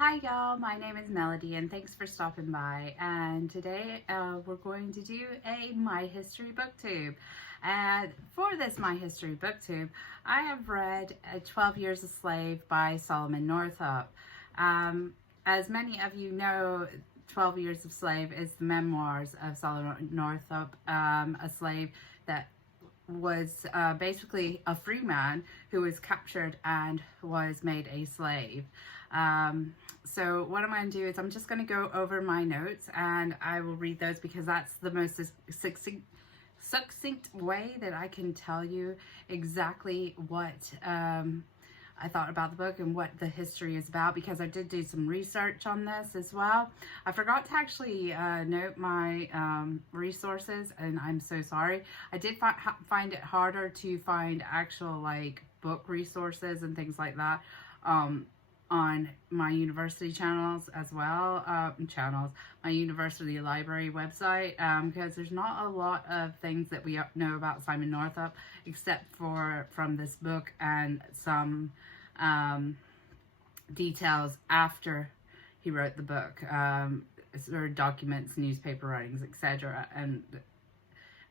Hi y'all, my name is Melody and thanks for stopping by, and today we're going to do a My History Booktube. And for this My History Booktube, I have read 12 Years a Slave by Solomon Northup. As many of you know, 12 Years a Slave is the memoirs of Solomon Northup, a slave that was basically a free man who was captured and was made a slave. So what I'm going to do is I'm just going to go over my notes and I will read those because that's the most succinct way that I can tell you exactly what I thought about the book and what the history is about, because I did do some research on this as well. I forgot to actually note my resources, and I'm so sorry. I did find it harder to find actual book resources and things like that on my university channels as well, my university library website, because there's not a lot of things that we know about Solomon Northup except for from this book and some details after he wrote the book, sort of documents, newspaper writings, etc. And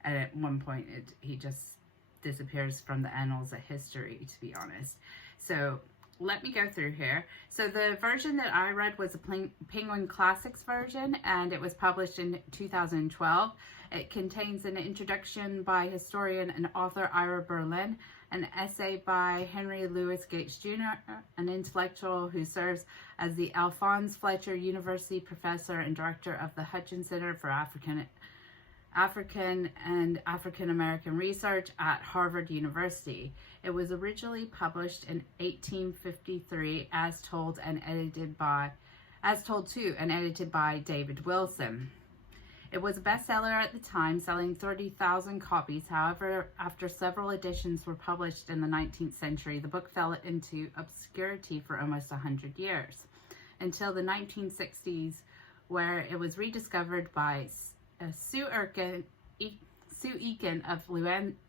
at one point he just disappears from the annals of history, to be honest. So let me go through here. So the version that I read was a Penguin Classics version, and it was published in 2012. It contains an introduction by historian and author Ira Berlin, an essay by Henry Louis Gates Jr., an intellectual who serves as the Alphonse Fletcher University Professor and Director of the Hutchins Center for African and African American Research at Harvard University. It was originally published in 1853 as told to and edited by David Wilson. It was a bestseller at the time, selling 30,000 copies. However, after several editions were published in the 19th century, the book fell into obscurity for almost 100 years, until the 1960s, where it was rediscovered by Sue Eakin of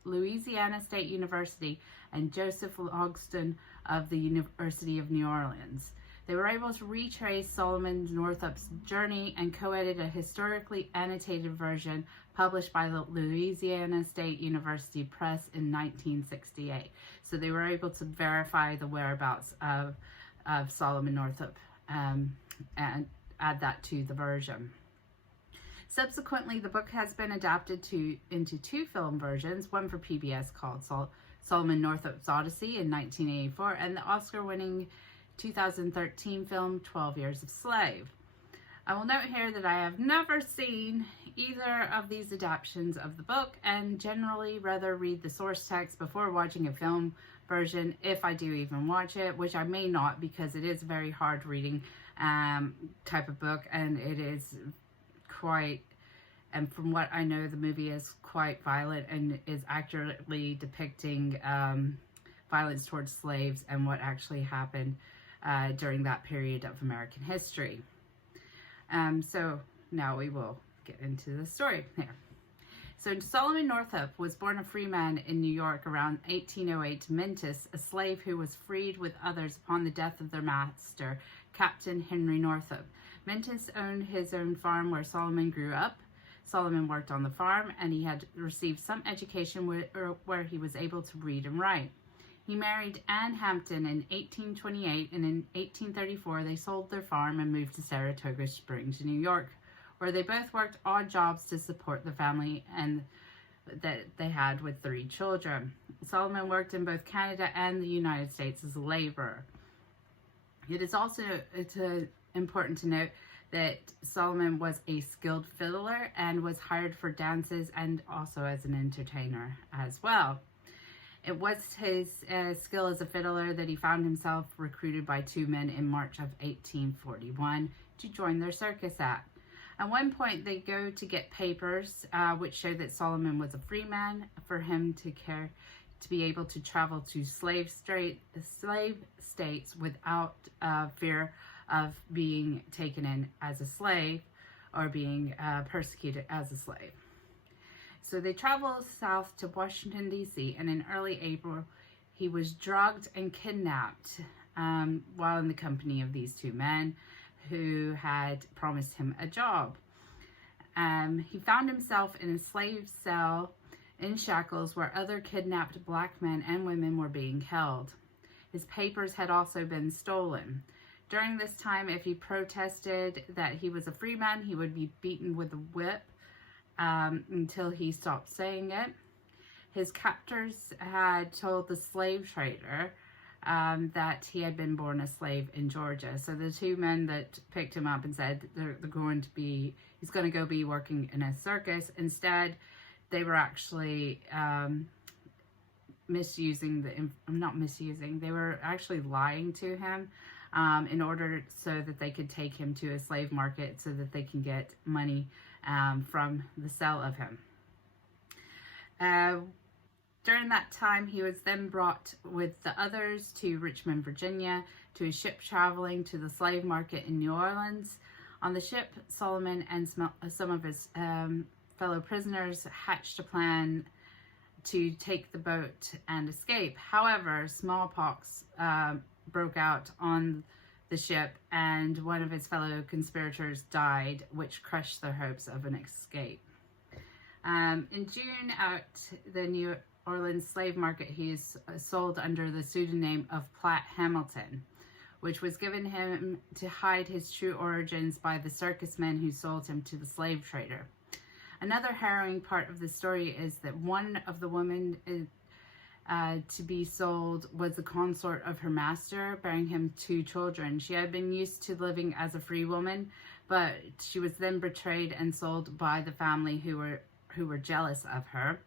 Louisiana State University and Joseph Logston of the University of New Orleans. They were able to retrace Solomon Northup's journey and co-edit a historically annotated version published by the Louisiana State University Press in 1968. So they were able to verify the whereabouts of Solomon Northup and add that to the version. Subsequently, the book has been adapted into two film versions, one for PBS called Solomon Northup's Odyssey in 1984, and the Oscar-winning 2013 film 12 Years a Slave. I will note here that I have never seen either of these adaptations of the book, and generally rather read the source text before watching a film version, if I do even watch it, which I may not, because it is a very hard reading type of book, and it is quite, and from what I know, the movie is quite violent and is accurately depicting violence towards slaves and what actually happened during that period of American history. So now we will get into the story here. So Solomon Northup was born a free man in New York around 1808 to Mintus, a slave who was freed with others upon the death of their master, Captain Henry Northup. Mintus owned his own farm where Solomon grew up. Solomon worked on the farm, and he had received some education where he was able to read and write. He married Anne Hampton in 1828, and in 1834 they sold their farm and moved to Saratoga Springs, New York, where they both worked odd jobs to support the family and that they had with 3 children. Solomon worked in both Canada and the United States as a laborer. It is also important to note that Solomon was a skilled fiddler and was hired for dances and also as an entertainer as well. It was his skill as a fiddler that he found himself recruited by 2 men in March of 1841 to join their circus act. At one point, they go to get papers which show that Solomon was a free man, for him to be able to travel to slave states without fear of being taken in as a slave or being persecuted as a slave. So they traveled south to Washington, D.C., and in early April, he was drugged and kidnapped while in the company of these two men who had promised him a job. He found himself in a slave cell in shackles where other kidnapped black men and women were being held. His papers had also been stolen. During this time, if he protested that he was a free man, he would be beaten with a whip until he stopped saying it. His captors had told the slave trader that he had been born a slave in Georgia. So the two men that picked him up and said he's going to go be working in a circus. Instead, they were actually they were actually lying to him in order so that they could take him to a slave market so that they can get money from the sale of him. During that time, he was then brought with the others to Richmond, Virginia, to a ship traveling to the slave market in New Orleans. On the ship, Solomon and some of his fellow prisoners hatched a plan to take the boat and escape. However, smallpox broke out on the ship, and one of his fellow conspirators died, which crushed their hopes of an escape. In June, at the New Orleans slave market, he is sold under the pseudonym of Platt Hamilton, which was given him to hide his true origins by the circus men who sold him to the slave trader. Another harrowing part of the story is that one of the women to be sold was the consort of her master, bearing him 2 children. She had been used to living as a free woman, but she was then betrayed and sold by the family who were jealous of her.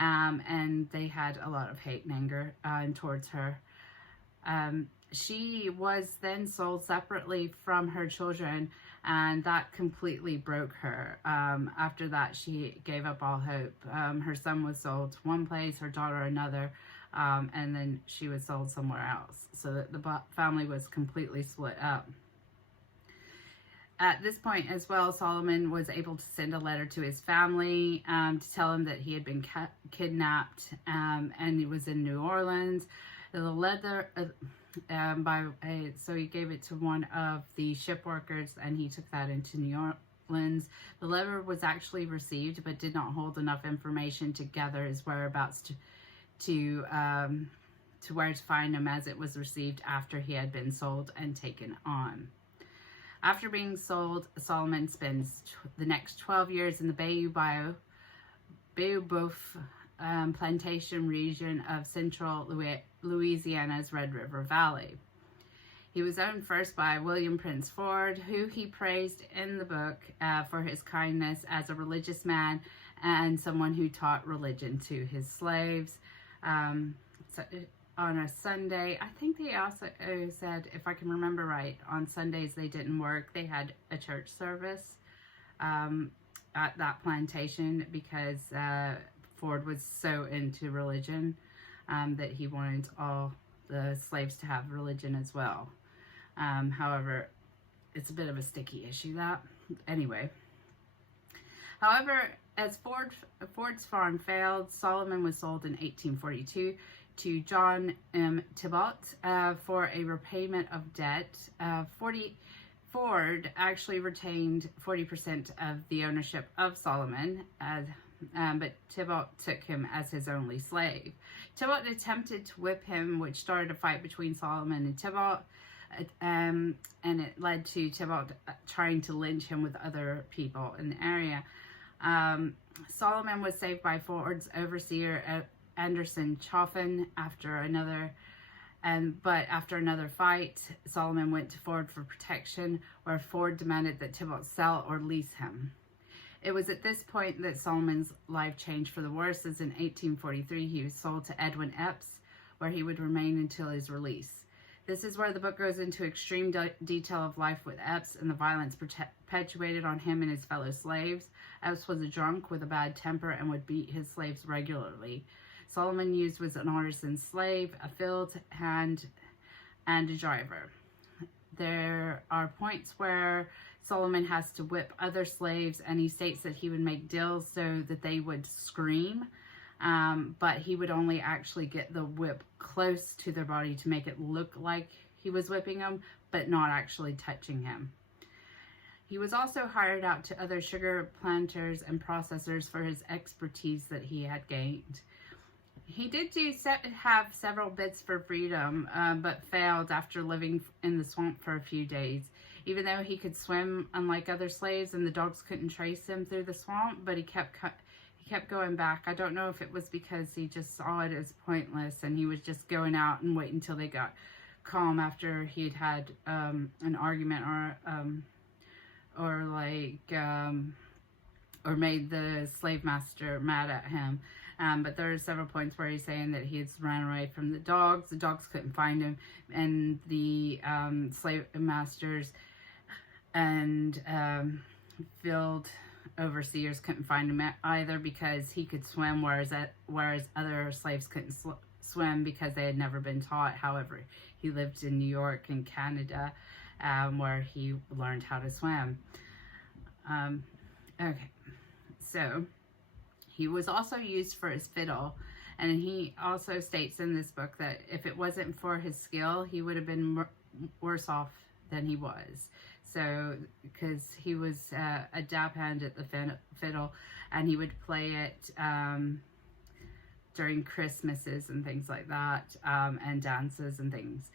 And they had a lot of hate and anger towards her. She was then sold separately from her children, and that completely broke her. After that, she gave up all hope. Her son was sold to one place, her daughter another, and then she was sold somewhere else. So that the family was completely split up. At this point as well, Solomon was able to send a letter to his family to tell him that he had been kidnapped and he was in New Orleans. The letter, so he gave it to one of the ship workers, and he took that into New Orleans. The letter was actually received, but did not hold enough information to gather his whereabouts to where to find him, as it was received after he had been sold and taken on. After being sold, Solomon spends the next 12 years in the Baobab plantation region of central Louisiana's Red River Valley. He was owned first by William Prince Ford, who he praised in the book for his kindness as a religious man and someone who taught religion to his slaves. So on a Sunday, I think they also said, if I can remember right, on Sundays they didn't work. They had a church service at that plantation because Ford was so into religion that he wanted all the slaves to have religion as well. However, it's a bit of a sticky issue, that. Anyway. However, as Ford's farm failed, Solomon was sold in 1842 to John M. Thibault for a repayment of debt. Ford actually retained 40% of the ownership of Solomon, but Thibault took him as his only slave. Thibault attempted to whip him, which started a fight between Solomon and Thibault, and it led to Thibault trying to lynch him with other people in the area. Solomon was saved by Ford's overseer, Anderson Choffin, after another fight. Solomon went to Ford for protection, where Ford demanded that Thibault sell or lease him. It was at this point that Solomon's life changed for the worse, as in 1843 he was sold to Edwin Epps, where he would remain until his release. This is where the book goes into extreme detail of life with Epps and the violence perpetuated on him and his fellow slaves. Epps was a drunk with a bad temper and would beat his slaves regularly. Solomon was an artisan slave, a field hand, and a driver. There are points where Solomon has to whip other slaves, and he states that he would make deals so that they would scream, but he would only actually get the whip close to their body to make it look like he he was whipping him, but not actually touching him. He was also hired out to other sugar planters and processors for his expertise that he had gained. He did have several bids for freedom, but failed after living in the swamp for a few days. Even though he could swim, unlike other slaves, and the dogs couldn't trace him through the swamp, but he kept going back. I don't know if it was because he just saw it as pointless, and he was just going out and wait until they got calm after he'd had an argument or made the slave master mad at him. But there are several points where he's saying that he had run away from the dogs couldn't find him, and the slave masters and field overseers couldn't find him either because he could swim, whereas other slaves couldn't swim because they had never been taught. However, he lived in New York and Canada, where he learned how to swim. Okay, so he was also used for his fiddle, and he also states in this book that if it wasn't for his skill, he would have been worse off than he was. So, because he was a dab hand at the fiddle, and he would play it during Christmases and things like that, and dances and things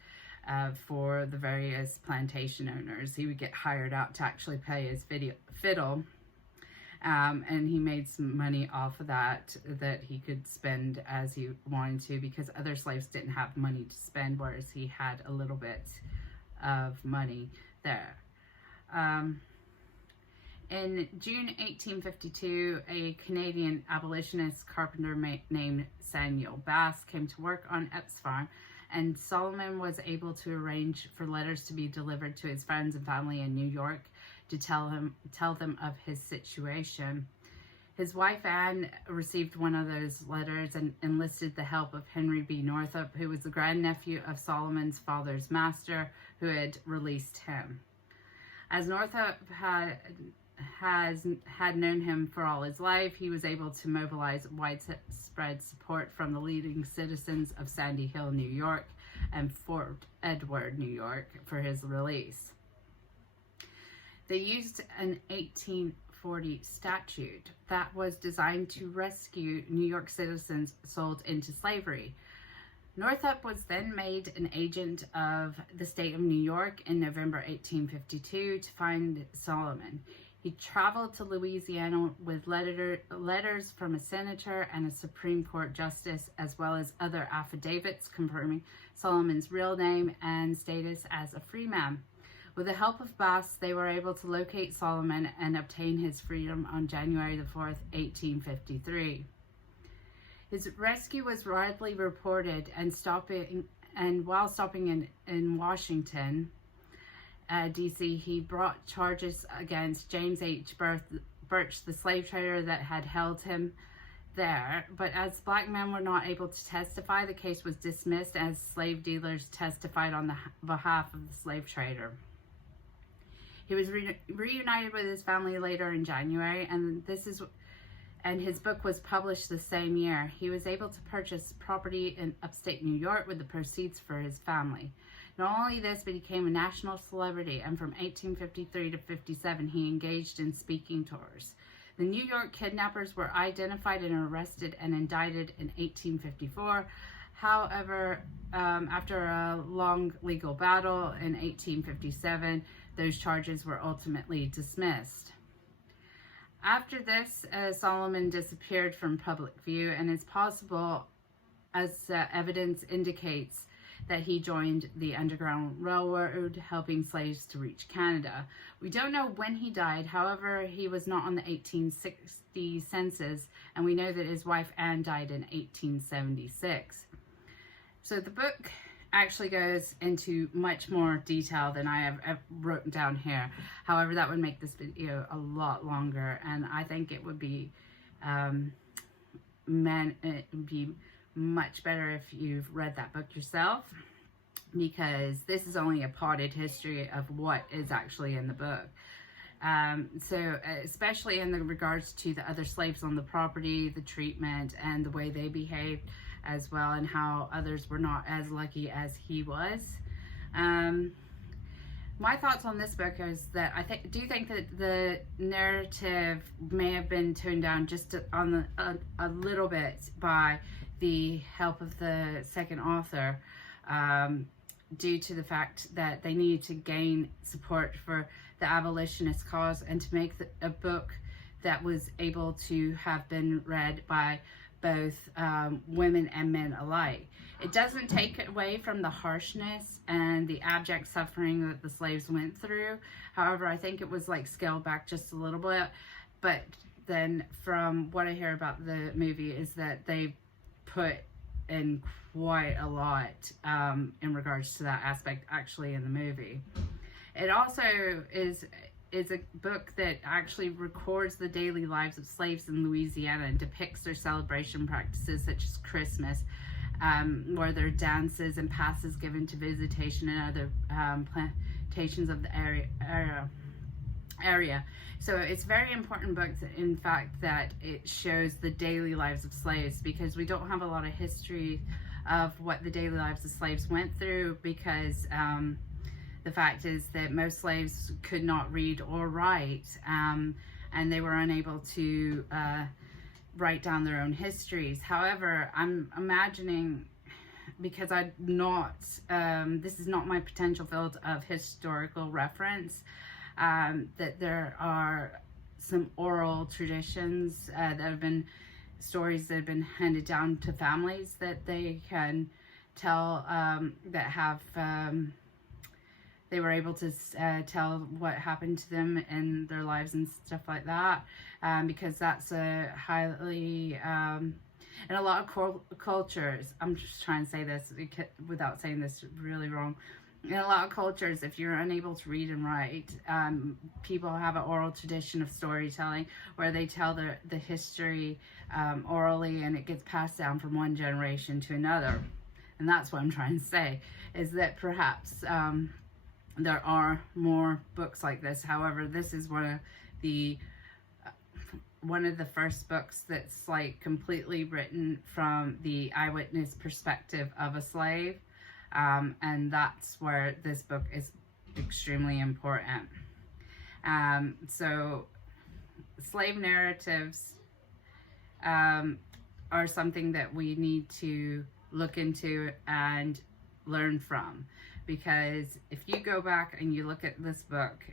for the various plantation owners. He would get hired out to actually play his fiddle. And he made some money off of that he could spend as he wanted to, because other slaves didn't have money to spend, whereas he had a little bit of money there. In June 1852, a Canadian abolitionist carpenter named Samuel Bass came to work on Epps' farm, and Solomon was able to arrange for letters to be delivered to his friends and family in New York to tell them of his situation. His wife Anne received one of those letters and enlisted the help of Henry B. Northup, who was the grandnephew of Solomon's father's master, who had released him. As Northup had known him for all his life, he was able to mobilize widespread support from the leading citizens of Sandy Hill, New York, and Fort Edward, New York, for his release. They used an 1840 statute that was designed to rescue New York citizens sold into slavery. Northup was then made an agent of the state of New York in November 1852 to find Solomon. He traveled to Louisiana with letters from a senator and a Supreme Court justice, as well as other affidavits confirming Solomon's real name and status as a free man. With the help of Bass, they were able to locate Solomon and obtain his freedom on January the 4th, 1853. His rescue was widely reported, and while stopping in Washington, D.C., he brought charges against James H. Birch, the slave trader that had held him there. But as black men were not able to testify, the case was dismissed as slave dealers testified on the behalf of the slave trader. He was reunited with his family later in January, and his book was published the same year. He was able to purchase property in upstate New York with the proceeds for his family. Not only this, but he became a national celebrity, and from 1853 to 57, he engaged in speaking tours. The New York kidnappers were identified and arrested and indicted in 1854. However, after a long legal battle in 1857, those charges were ultimately dismissed. After this, Solomon disappeared from public view, and it's possible, as evidence indicates, that he joined the Underground Railroad, helping slaves to reach Canada. We don't know when he died. However, he was not on the 1860 census, and we know that his wife Anne died in 1876. So the book actually goes into much more detail than I have written down here. However, that would make this video a lot longer, and I think it would be much better if you've read that book yourself, because this is only a potted history of what is actually in the book. So especially in the regards to the other slaves on the property, the treatment, and the way they behaved as well, and how others were not as lucky as he was. My thoughts on this book is that I do think that the narrative may have been toned down just a little bit by the help of the second author, due to the fact that they needed to gain support for the abolitionist cause and to make a book that was able to have been read by both women and men alike. It doesn't take away from the harshness and the abject suffering that the slaves went through. However, I think it was like scaled back just a little bit. But then from what I hear about the movie is that they put in quite a lot in regards to that aspect actually in the movie. It also is a book that actually records the daily lives of slaves in Louisiana and depicts their celebration practices such as Christmas, where there are dances and passes given to visitation and other plantations of the area. So it's a very important book, in fact, that it shows the daily lives of slaves, because we don't have a lot of history of what the daily lives of slaves went through, because the fact is that most slaves could not read or write, and they were unable to write down their own histories. However, I'm imagining, because this is not my potential field of historical reference, that there are some oral traditions that have been stories that have been handed down to families that they can tell, that have they were able to tell what happened to them in their lives and stuff like that, because that's a highly in a lot of cultures, I'm just trying to say this without saying this really wrong. In a lot of cultures, if you're unable to read and write, people have an oral tradition of storytelling where they tell the history orally, and it gets passed down from one generation to another. And that's what I'm trying to say, is that perhaps there are more books like this. However, this is one of the first books that's like completely written from the eyewitness perspective of a slave. And that's where this book is extremely important. So slave narratives are something that we need to look into and learn from, because if you go back and you look at this book,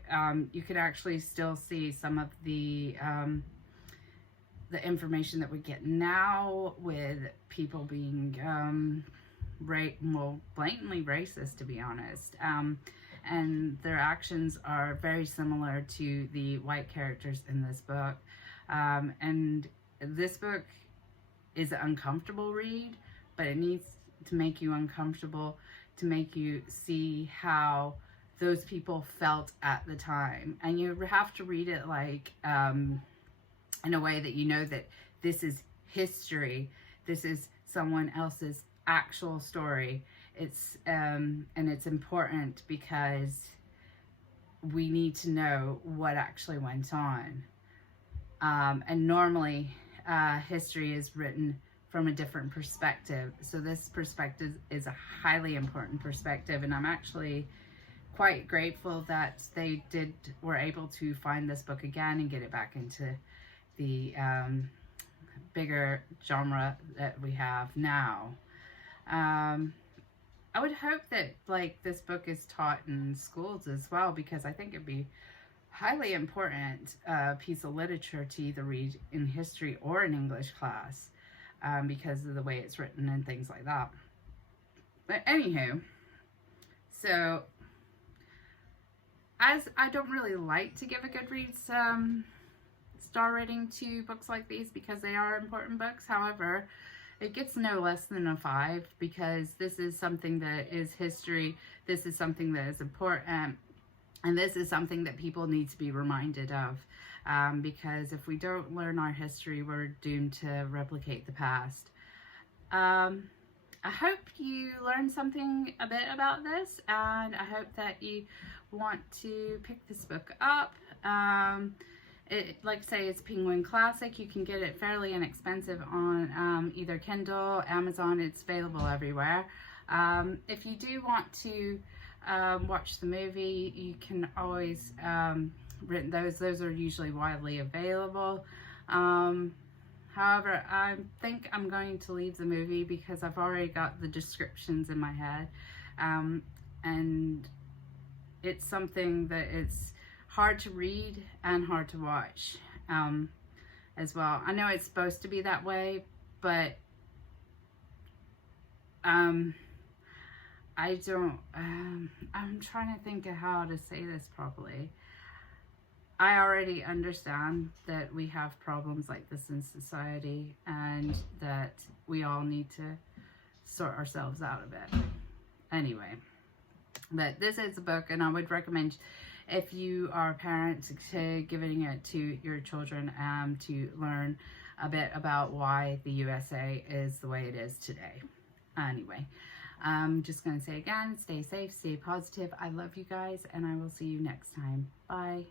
you could actually still see some of the information that we get now, with people being blatantly racist, to be honest, and their actions are very similar to the white characters in this book, and this book is an uncomfortable read, but it needs to make you uncomfortable, to make you see how those people felt at the time. And you have to read it like in a way that you know that this is history, this is someone else's actual story. It's and it's important because we need to know what actually went on, and normally history is written from a different perspective. So this perspective is a highly important perspective, and I'm actually quite grateful that they were able to find this book again and get it back into the bigger genre that we have now. I would hope that like this book is taught in schools as well, because I think it'd be highly important piece of literature to either read in history or in English class, because of the way it's written and things like that. But anywho, so as I don't really like to give a Goodreads star rating to books like these because they are important books. However, it gets no less than a 5, because this is something that is history, this is something that is important, and this is something that people need to be reminded of, because if we don't learn our history, we're doomed to replicate the past. I hope you learned something a bit about this, and I hope that you want to pick this book up. Like I say, it's Penguin Classic. You can get it fairly inexpensive on either Kindle, Amazon. It's available everywhere. If you do want to watch the movie, you can always rent those are usually widely available. However, I think I'm going to leave the movie because I've already got the descriptions in my head, and it's something that it's hard to read and hard to watch as well. I know it's supposed to be that way, but I don't, I'm trying to think of how to say this properly. I already understand that we have problems like this in society and that we all need to sort ourselves out of it. Anyway, but this is a book, and I would recommend, if you are a parent, to giving it to your children to learn a bit about why the USA is the way it is today. Anyway, I'm just going to say again, stay safe, stay positive. I love you guys, and I will see you next time. Bye.